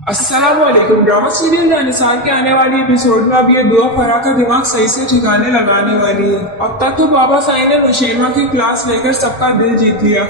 अस्सलाम वालेकुम। Drama serial Jannisar के आने वाली एपिसोड में अब ये दुआ फरा का दिमाग सही से ठिकाने लगाने वाली है। अब तक तो बाबा साईं ने नुशेरवा की क्लास लेकर सबका दिल जीत लिया,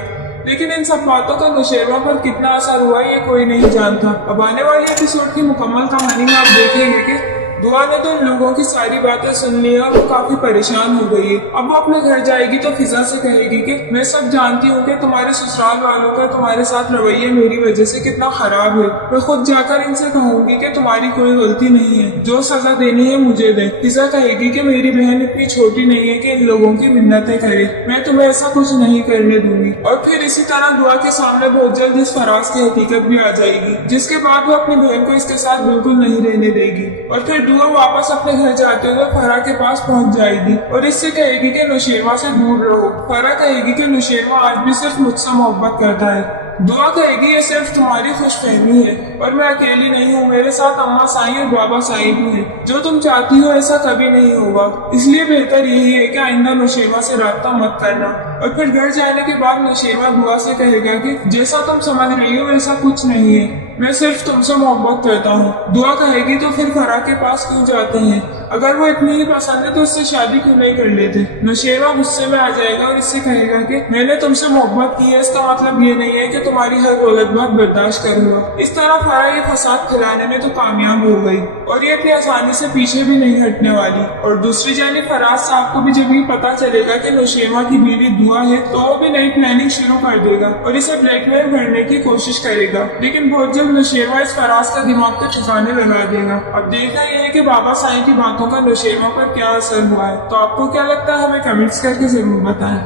लेकिन इन सब बातों का नुशेरवा पर कितना असर हुआ ये कोई नहीं जानता। अब आने वाली एपिसोड की मुकम्मल कहानी में आप देखेंगे कि दुआ ने तो इन लोगों की सारी बातें सुन ली और वो काफी परेशान हो गई है। अब वो अपने घर जाएगी तो फिजा से कहेगी कि मैं सब जानती हूँ कि तुम्हारे ससुराल वालों का तुम्हारे साथ रवैया मेरी वजह से कितना खराब है। मैं खुद जाकर इनसे कहूंगी कि तुम्हारी कोई गलती नहीं है, जो सजा देनी है मुझे दे। फिजा कहेगी कि मेरी बहन इतनी छोटी नहीं है कि इन लोगों की मिन्नतें करे, मैं तुम्हें ऐसा कुछ नहीं करने दूंगी। और फिर इसी तरह दुआ के सामने बहुत जल्द इस फराज की हकीकत भी आ जाएगी, जिसके बाद वो अपनी बहन को इसके साथ बिल्कुल नहीं रहने देगी। और फिर दुआ वापस अपने घर जाते हुए फरा के पास पहुंच जाएगी और इससे कहेगी कि नुशेरवा से दूर रहो। फरा कहेगी कि नुशेरवा आज भी सिर्फ मुझसे मोहब्बत करता है। दुआ कहेगी ये सिर्फ तुम्हारी खुशफहमी है और मैं अकेली नहीं हूँ, मेरे साथ अम्मा साईं और बाबा साईं भी हैं। जो तुम चाहती हो ऐसा कभी नहीं होगा, इसलिए बेहतर यही है कि आइंदा नुशेरवा से राब्ता मत करना। और फिर घर जाने के बाद नुशेरवा दुआ से कहेगा कि जैसा तुम समझ रही हो वैसा कुछ नहीं है, मैं सिर्फ तुमसे मोहब्बत करता हूँ। दुआ कहेगी तो फिर फरा के पास क्यों जाते हैं? अगर वो इतनी ही पसंद है तो उससे शादी क्यों नहीं कर लेते? नुशेरवा गुस्से में आ जाएगा और इससे कहेगा कि मैंने तुमसे मोहब्बत की है, इसका मतलब ये नहीं है कि तुम्हारी हर गलत बात बर्दाश्त कर लो। इस तरह फरा ये फसाद फैलाने में तो कामयाब हो गई और ये इतनी आसानी से पीछे भी नहीं हटने वाली। और दूसरी जानिब फराज साहब को भी जब ये पता चलेगा कि नुशेरवा की बीवी दुआ है तो वो भी नई प्लानिंग शुरू कर देगा और इसे ब्लैकमेल करने की कोशिश करेगा। लेकिन बहुत जल्द नुशेरवा इस फराज का दिमाग को ठिकाने लगा देगा। अब देखना यह है कि बाबा साईं की बातों का नुशेरवा पर क्या असर हुआ है। तो आपको क्या लगता है, हमें कमेंट्स करके जरूर बताएं।